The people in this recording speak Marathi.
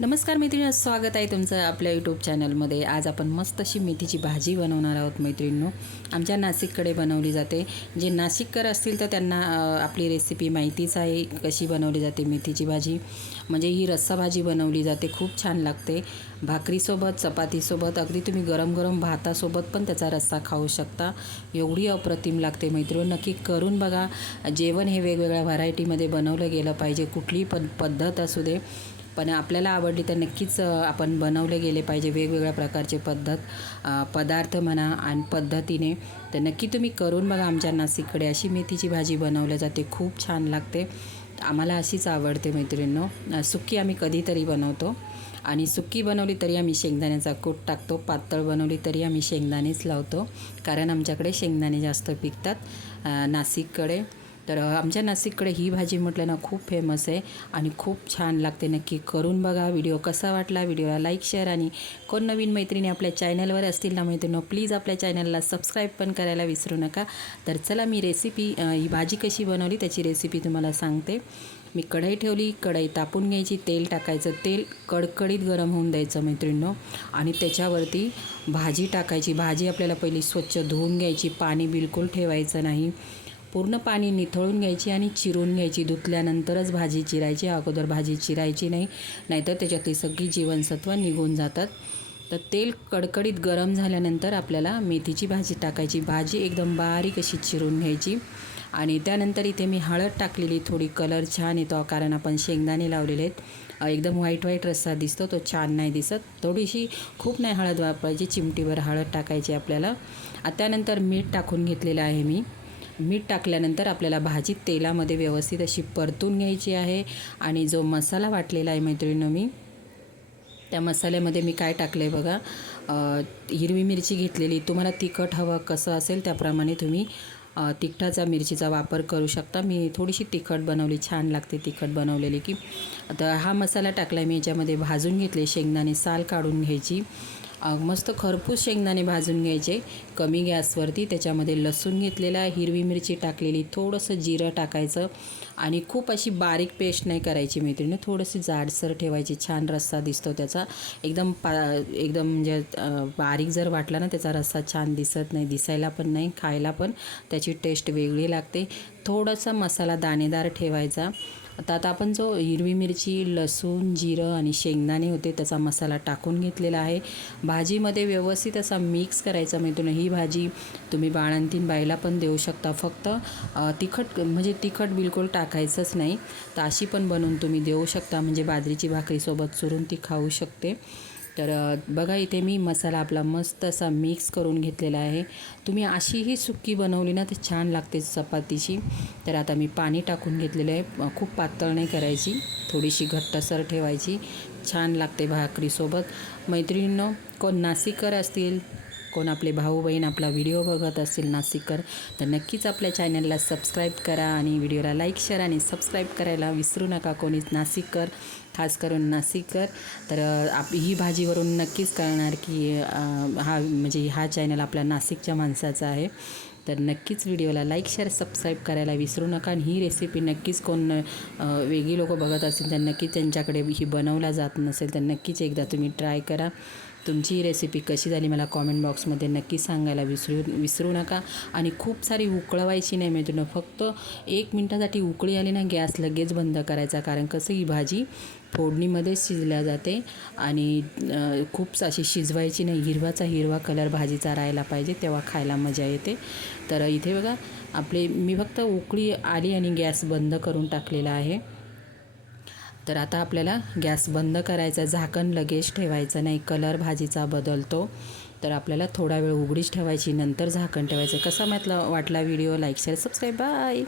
नमस्कार मैत्रिणी स्वागत आहे तुमचं आपल्या यूट्यूब चॅनलमध्ये आज आपण मस्त अशी मेथीची भाजी बनवणार आहोत मैत्रिणींनो. आमच्या नाशिककडे बनवली जाते. जे नाशिककर असतील तर त्यांना आपली रेसिपी माहितीच आहे कशी बनवली जाते मेथीची भाजी. म्हणजे ही रस्सा भाजी बनवली जाते खूप छान लागते. भाकरीसोबत चपातीसोबत अगदी तुम्ही गरम गरम भातासोबत पण त्याचा रस्सा खाऊ शकता. एवढी अप्रतिम लागते मैत्रिणी नक्की करून बघा. जेवण हे वेगवेगळ्या व्हरायटीमध्ये बनवलं गेलं पाहिजे. कुठलीही पण पद्धत असू दे. पण आपल्याला आवडली तर नक्कीच आपण बनवले गेले पाहिजे वेगवेगळ्या प्रकारचे पद्धत पदार्थ म्हणा आणि पद्धतीने. तर नक्की तुम्ही करून बघा आमच्या नाशिककडे. अशी मेथीची भाजी बनवल्या जाते. खूप छान लागते. आम्हाला अशीच आवडते मैत्रिणींनो. सुक्की आम्ही कधीतरी बनवतो. आणि सुक्की बनवली तरी आम्ही शेंगदाण्याचा कूट टाकतो. पातळ बनवली तरी आम्ही शेंगदाणेच लावतो. कारण आमच्याकडे शेंगदाणे जास्त पिकतात नाशिककडे. तर आमच्या नाशिककडे ही भाजी म्हटलं ना खूप फेमस आहे आणि खूप छान लागते. नक्की करून बघा. व्हिडिओ कसा वाटला? व्हिडिओला लाईक शेअर आणि कोण नवीन मैत्रिणी आपल्या चॅनलवर असतील ना मैत्रिणी प्लीज आपल्या चॅनलला सबस्क्राईब पण करायला विसरू नका. तर चला मी रेसिपी ही भाजी कशी बनवली त्याची रेसिपी तुम्हाला सांगते. मी कढई ठेवली. कढई तापून घ्यायची. तेल टाकायचं. तेल कडकडीत गरम होऊन द्यायचं मैत्रिणींनो. आणि त्याच्यावरती भाजी टाकायची. भाजी आपल्याला पहिली स्वच्छ धुवून घ्यायची. पाणी बिलकुल ठेवायचं नाही. पूर्ण पाणी निथळून घ्यायची आणि चिरून घ्यायची. धुतल्यानंतरच भाजी चिरायची. अगोदर भाजी चिरायची नाही नाहीतर त्याच्यातली सगळी जीवनसत्व निघून जातात. तर तेल कडकडीत गरम झाल्यानंतर आपल्याला मेथीची भाजी टाकायची. भाजी एकदम बारीक अशी चिरून घ्यायची. आणि त्यानंतर इथे मी हळद टाकलेली. थोडी कलर छान येतो कारण आपण शेंगदाणे लावलेले आहेत. एकदम व्हाईट व्हाईट रस्सा दिसतो तो छान नाही दिसत. थोडीशी खूप नाही हळद वापरायची. चिमटीभर हळद टाकायची आपल्याला. त्यानंतर मीठ टाकून घेतलेलं आहे मी. मीठ टाकल्यानंतर आपल्याला भाजी तेलामध्ये व्यवस्थित अशी परतून घ्यायची आहे. आणि जो मसाला वाटलेला आहे मैत्रिणीनं मी त्या मसाल्यामध्ये मी काय टाकलं आहे बघा हिरवी मिरची घेतलेली. तुम्हाला तिखट हवं कसं असेल त्याप्रमाणे तुम्ही तिखटाचा मिरचीचा वापर करू शकता. मी थोडीशी तिखट बनवली. छान लागते तिखट बनवलेली की. आता हा मसाला टाकला मी याच्यामध्ये भाजून घेतले. शेंगदाणे साल काढून घ्यायची. मस्त खरपूस शेंगदाणे भाजून घ्यायचे. कमी गॅसवरती त्याच्यामध्ये लसूण घेतलेला हिरवी मिरची टाकलेली थोडंसं जिरं टाकायचं आणि खूप अशी बारीक पेस्ट नाही करायची मैत्रिणी थोडंशी जाडसर ठेवायची छान रस्सा दिसतो त्याचा. एकदम पा एकदम म्हणजे बारीक जर वाटला ना त्याचा रस्सा छान दिसत नाही दिसायला पण नाही खायला पण त्याची टेस्ट वेगळी लागते. थोडासा मसाला दाणेदार ठेवायचा. आता आता आपण जो हिरवी मिरची लसूण जिरं आणि शेंगदाणे होते त्याचा मसाला टाकून घेतलेला आहे. भाजीमध्ये व्यवस्थित असा मिक्स करायचा म्हणजे तुम्ही ही भाजी तुम्ही बाळंतीन बाईला पण देऊ शकता. फक्त तिखट म्हणजे तिखट बिलकुल टाकायचंच नाही. तर अशी पण बनवून तुम्ही देऊ शकता. म्हणजे बाजरीची भाकरीसोबत चुरून ती खाऊ शकते. तर बघा इथे मी मसाला आपला मस्त असा मिक्स करून घेतलेला आहे. तुम्ही अशीही सुक्की बनवली ना तर छान लागते चपातीची. तर आता मी पाणी टाकून घेतलेलं आहे. खूप पातळ नाही करायची. थोडीशी घट्टसर ठेवायची. छान लागते भाकरीसोबत. मैत्रिणींनो कोण नाशिककर असतील कोण आपले भाऊ बहीण आपला व्हिडिओ बघत असतील नाशिककर तर नक्कीच आपल्या चॅनलला सबस्क्राईब करा आणि व्हिडिओला लाईक शेअर आणि सबस्क्राईब करायला विसरू नका कोणीच नाशिककर खास करून नाशिककर तर आप ही भाजीवरून नक्कीच कळणार की हा म्हणजे हा चॅनल आपल्या नाशिकच्या माणसाचा आहे. तर नक्कीच व्हिडिओला लाईक शेअर सबस्क्राईब करायला विसरू नका आणि ही रेसिपी नक्कीच कोण वेगळी लोकं बघत असतील तर नक्कीच त्यांच्याकडे ही बनवला जात नसेल तर नक्कीच एकदा तुम्ही ट्राय करा. तुमची ही रेसिपी कशी झाली मला कॉमेंट बॉक्समध्ये नक्की सांगायला विसरू विसरू नका. आणि खूप सारी उकळवायची नाही मिळतो फक्त एक मिनटासाठी उकळी आली ना गॅस लगेच बंद करायचा. कारण कसं ही भाजी फोडणीमध्येच शिजल्या जाते आणि खूप अशी शिजवायची नाही. हिरवाचा हिरवा कलर भाजीचा राहायला पाहिजे तेव्हा खायला मजा येते. तर इथे बघा आपले मी फक्त उकळी आली आणि गॅस बंद करून टाकलेला आहे. तर आता आपल्याला गॅस बंद करायचा झाकण लगेच ठेवायचं नाही कलर भाजीचा बदलतो. तर आपल्याला थोडा वेळ उघडीच ठेवायची नंतर झाकण ठेवायचं. कसा म्हटलं वाटला video? Like share subscribe bye